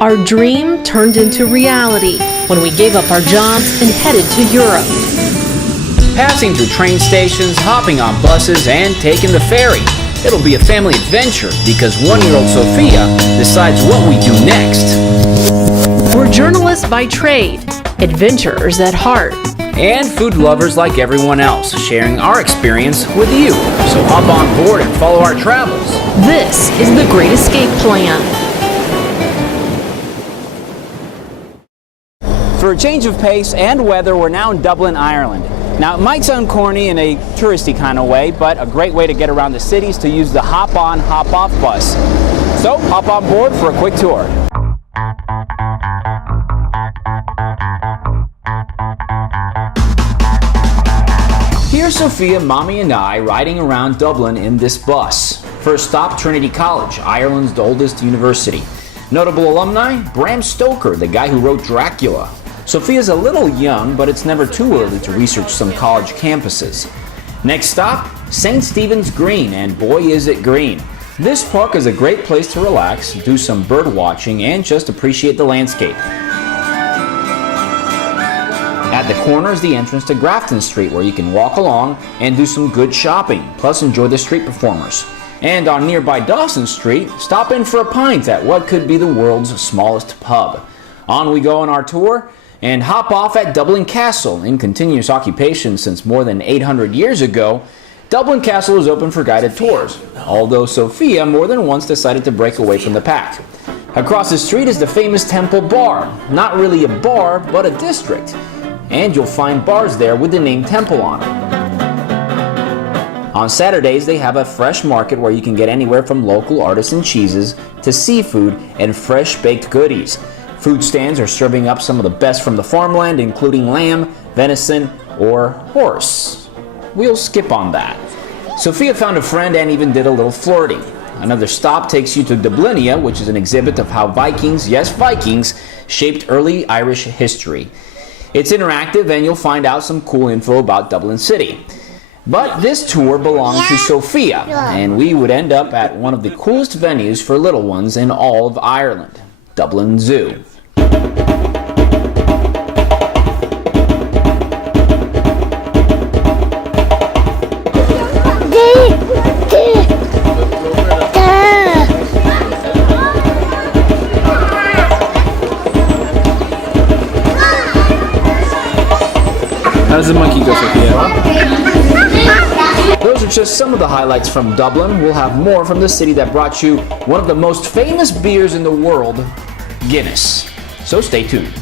Our dream turned into reality when we gave up our jobs and headed to Europe. Passing through train stations, hopping on buses, and taking the ferry. It'll be a family adventure because 1-year-old Sophia decides what we do next. We're journalists by trade, adventurers at heart. And food lovers like everyone else, sharing our experience with you. So hop on board and follow our travels. This is the Great Escape Plan. For a change of pace and weather, we're now in Dublin, Ireland. Now, it might sound corny in a touristy kind of way, but a great way to get around the city is to use the hop-on, hop-off bus. So, hop on board for a quick tour. Here's Sophia, Mommy, and I riding around Dublin in this bus. First stop, Trinity College, Ireland's oldest university. Notable alumni, Bram Stoker, the guy who wrote Dracula. Sophia's a little young, but it's never too early to research some college campuses. Next stop, St. Stephen's Green, and boy is it green. This park is a great place to relax, do some bird watching, and just appreciate the landscape. At the corner is the entrance to Grafton Street, where you can walk along and do some good shopping, plus enjoy the street performers. And on nearby Dawson Street, stop in for a pint at what could be the world's smallest pub. On we go on our tour, and hop off at Dublin Castle. In continuous occupation since more than 800 years ago, Dublin Castle is open for guided tours, although Sophia more than once decided to break away from the pack. Across the street is the famous Temple Bar, not really a bar, but a district, and you'll find bars there with the name Temple on them. On Saturdays, they have a fresh market where you can get anywhere from local artisan cheeses to seafood and fresh baked goodies. Food stands are serving up some of the best from the farmland, including lamb, venison, or horse. We'll skip on that. Sophia found a friend and even did a little flirting. Another stop takes you to Dublinia, which is an exhibit of how Vikings, yes Vikings, shaped early Irish history. It's interactive and you'll find out some cool info about Dublin City. But this tour belongs to Sophia, and we would end up at one of the coolest venues for little ones in all of Ireland, Dublin Zoo. How does the monkey go, Sophia? Those are just some of the highlights from Dublin. We'll have more from the city that brought you one of the most famous beers in the world, Guinness. So stay tuned.